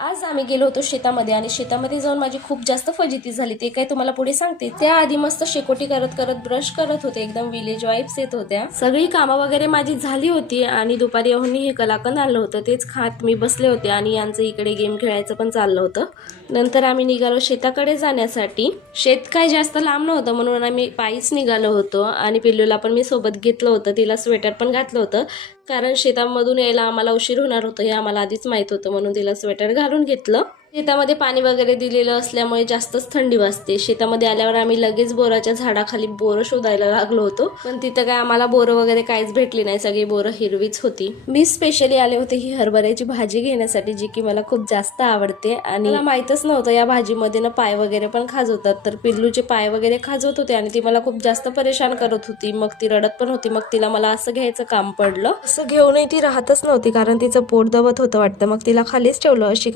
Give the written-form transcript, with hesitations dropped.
आज आम्ही गेलो होतो शेतामध्ये आणि शेतामध्ये जाऊन माझी खूप जास्त फजिती झाली, ते काय तुम्हाला पुढे सांगते. त्याआधी मस्त शेकोटी करत करत ब्रश करत होते, एकदम विलेज वाईब्स येत होत्या. सगळी कामं वगैरे माझी झाली होती आणि दुपारी अहोनी हे कलाकंद आणलं होतं, तेच खात मी बसले होते आणि यांचं इकडे गेम खेळायचं पण चाललं होतं. नंतर आम्ही निघालो शेताकडे जाण्यासाठी. शेत काय जास्त लांब नव्हतं म्हणून आम्ही पायीच निघालो होतो आणि पिल्लूला पण मी सोबत घेतलं होतं, तिला स्वेटर पण घातलं होतं कारण शेतामधून यायला आम्हाला उशीर होणार होतं हे आम्हाला आधीच माहित होतं, म्हणून तिला स्वेटर घालून घेतलं. शेतामध्ये पाणी वगैरे दिलेलं असल्यामुळे जास्तच थंडी वाजते. शेतामध्ये आल्यावर आम्ही लगेच बोराच्या झाडाखाली बोरं शोधायला लागलो होतो, पण तिथं काय आम्हाला बोरं वगैरे काहीच भेटली नाही, सगळी बोरं हिरवीच होती. मी स्पेशली आले होते ही हरभऱ्याची भाजी घेण्यासाठी, जी की मला खूप जास्त आवडते आणि मला माहीतच नव्हतं या भाजीमध्ये ना पाय वगैरे पण खाजवतात. तर पिल्लूचे पाय वगैरे खाजवत होते आणि ती मला खूप जास्त परेशान करत होती. मग ती रडत पण होती, मग तिला मला असं घ्यायचं काम पडलं. असं घेऊनही ती राहतच नव्हती कारण तिचं पोट दबत होतं वाटतं. मग तिला खालीच ठेवलं. अशी